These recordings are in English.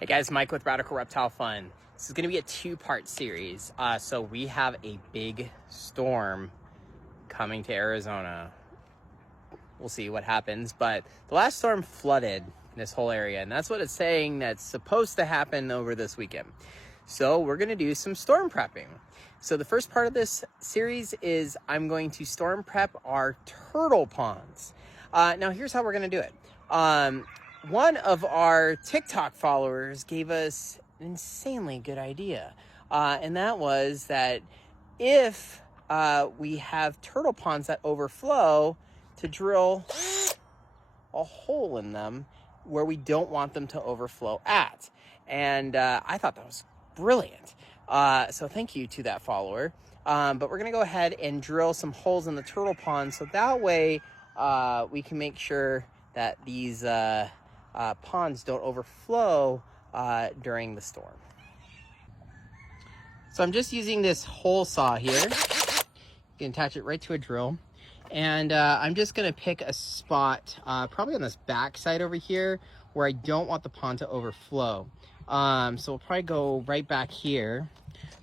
Hey guys, Mike with Radical Reptile Fun. This is going to be a two-part series. So we have a big storm coming to Arizona. We'll see what happens, but the last storm flooded this whole area, and that's what it's saying that's supposed to happen over this weekend. So we're going to do some storm prepping. So the first part of this series is I'm going to storm prep our turtle ponds. Now here's how we're going to do it. One of our TikTok followers gave us an insanely good idea. And that was that if we have turtle ponds that overflow, to drill a hole in them where we don't want them to overflow at. And I thought that was brilliant. So thank you to that follower. But we're going to go ahead and drill some holes in the turtle pond so that way we can make sure that these ponds don't overflow during the storm. So I'm just using this hole saw here. You can attach it right to a drill. And I'm just gonna pick a spot, probably on this back side over here, where I don't want the pond to overflow. So we'll probably go right back here.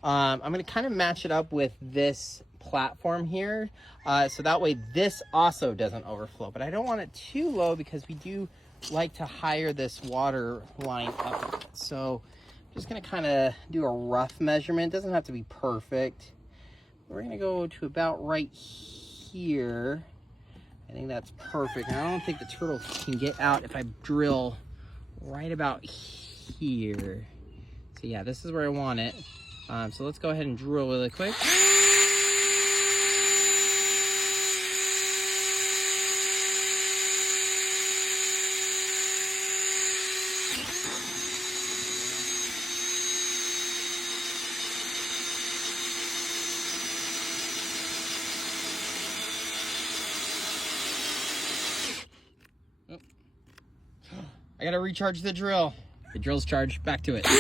I'm gonna kind of match it up with this platform here, so that way this also doesn't overflow. But I don't want it too low because we do like to higher this water line up a bit. So I'm just gonna kind of do a rough measurement. It doesn't have to be perfect. We're gonna go to about right here. I think that's perfect. And I don't think the turtle can get out if I drill right about here. So yeah, this is where I want it. So let's go ahead and drill really quick. I gotta recharge the drill. The drill's charged, back to it. There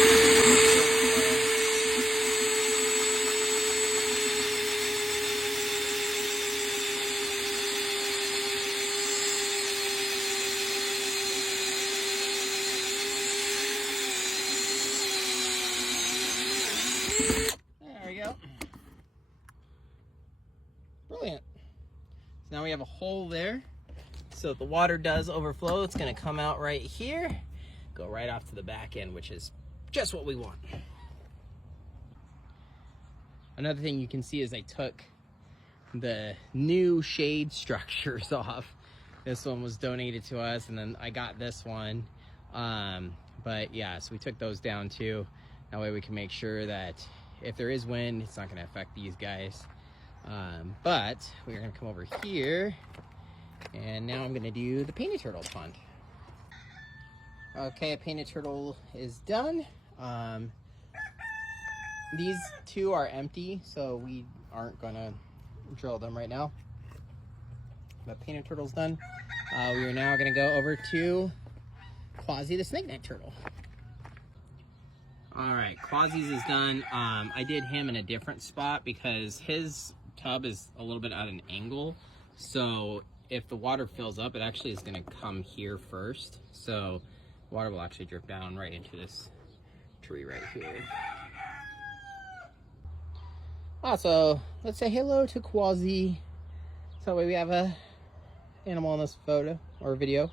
we go. Brilliant. So now we have a hole there. So if the water does overflow, it's gonna come out right here, go right off to the back end, which is just what we want. Another thing you can see is I took the new shade structures off. This one was donated to us, and then I got this one. But yeah, so we took those down too. That way we can make sure that if there is wind, it's not gonna affect these guys. But we're gonna come over here. And now I'm gonna do the painted turtle pond. Okay, a painted turtle is done. These two are empty, so we aren't gonna drill them right now. But painted turtle's done. We are now gonna go over to Quasi the snake neck turtle. All right, Quasi's is done. I did him in a different spot because his tub is a little bit at an angle. So if the water fills up, it actually is gonna come here first. So water will actually drip down right into this tree right here. Also, let's say hello to Quasi. So that way we have a animal in this photo or video.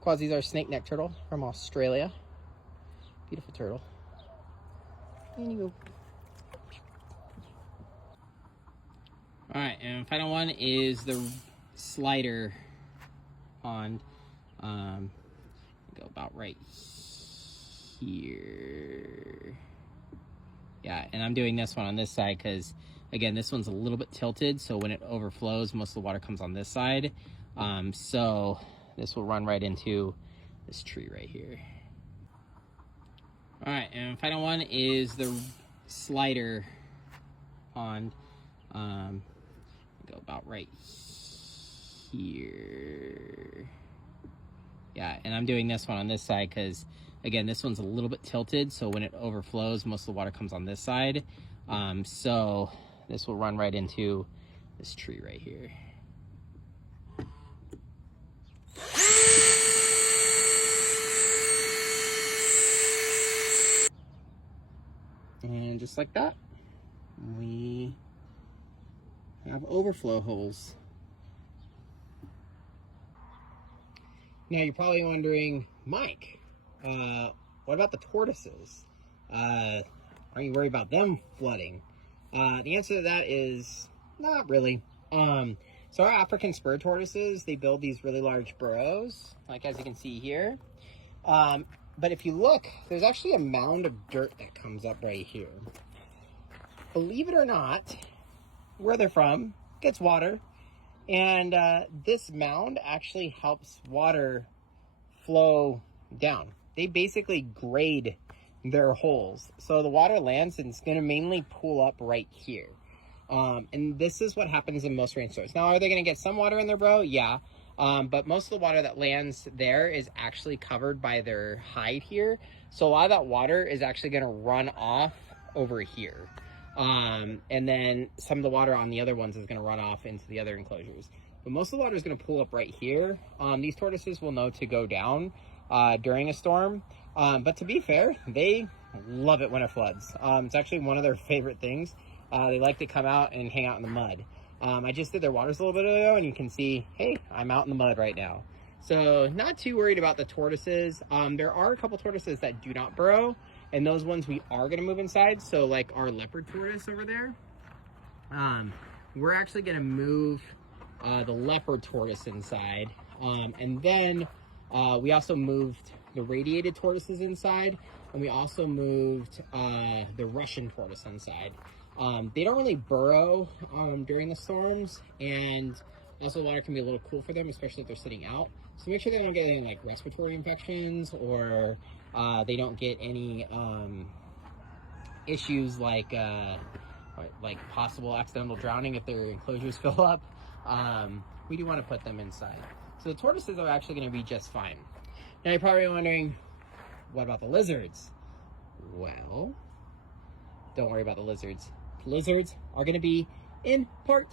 Quasi's our snake neck turtle from Australia. Beautiful turtle. And you go. All right, and final one is the slider pond. Go about right here. Yeah, and I'm doing this one on this side because again, this one's a little bit tilted, so when it overflows, most of the water comes on this side. So this will run right into this tree right here. All right, and final one is the slider pond. Go about right here. Yeah, and I'm doing this one on this side because again, this one's a little bit tilted, so when it overflows, most of the water comes on this side. So this will run right into this tree right here. And just like that, we have overflow holes. Now you're probably wondering, Mike, what about the tortoises? Aren't you worried about them flooding? The answer to that is not really. So our African spur tortoises, they build these really large burrows, like as you can see here. But if you look, there's actually a mound of dirt that comes up right here. Believe it or not, where they're from gets water. And this mound actually helps water flow down. They basically grade their holes. So the water lands and it's going to mainly pool up right here. And this is what happens in most rainstorms. Now, are they going to get some water in their burrow? Yeah. But most of the water that lands there is actually covered by their hide here. So a lot of that water is actually going to run off over here. And then some of the water on the other ones is going to run off into the other enclosures. But most of the water is going to pool up right here. These tortoises will know to go down during a storm. But to be fair, they love it when it floods. It's actually one of their favorite things. They like to come out and hang out in the mud. I just did their waters a little bit ago, and you can see, hey, I'm out in the mud right now. So not too worried about the tortoises. There are a couple tortoises that do not burrow, and those ones we are going to move inside. So like our leopard tortoise over there, we're actually going to move the leopard tortoise inside. And then we also moved the radiated tortoises inside, and we also moved the Russian tortoise inside. They don't really burrow during the storms, and also the water can be a little cool for them, especially if they're sitting out. So make sure they don't get any like respiratory infections, or they don't get any issues like possible accidental drowning if their enclosures fill up. We do want to put them inside. So the tortoises are actually going to be just fine. Now you're probably wondering, what about the lizards? Well, don't worry about the lizards. The lizards are going to be in part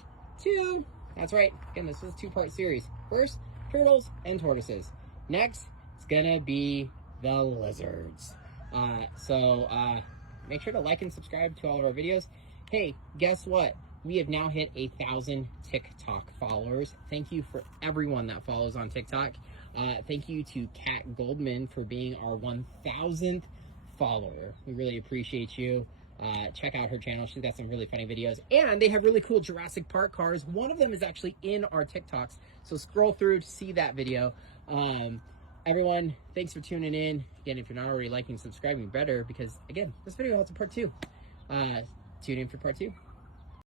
2. That's right. Again, this is a 2-part series. First, turtles and tortoises. Next, it's going to be the lizards. So make sure to like and subscribe to all of our videos. Hey, guess what? We have now hit 1,000 TikTok followers. Thank you for everyone that follows on TikTok. Thank you to Kat Goldman for being our 1,000th follower. We really appreciate you. Check out her channel. She's got some really funny videos, and they have really cool Jurassic Park cars. One of them is actually in our TikToks, so scroll through to see that video. Everyone, thanks for tuning in. Again, if you're not already liking and subscribing, better, because again, this video has a part 2. Tune in for part 2.